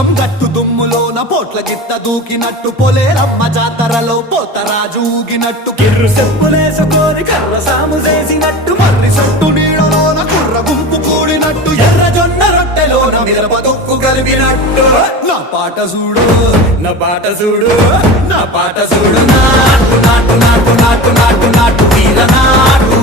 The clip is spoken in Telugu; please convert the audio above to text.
పోచం గట్టు దుమ్ములోన పోట్ల గిత్త దూకినట్టు పొలేరమ్మ జాతరలో పోతరాజు ఊగినట్టు కిర్రు చెప్పులేసుకొని కర్ర సాము చేసినట్టు మర్రి సొట్టు నీడలోన కుర్ర గుంపు కూడినట్టు ఎర్ర జొన్న రొట్టెలోన మిరప దొక్కు కలిపినట్టు నా పాట చూడు నా పాట చూడు నా పాట చూడు నాటు నాటు నాటు నాటు నాటు నాటు వీర నాటు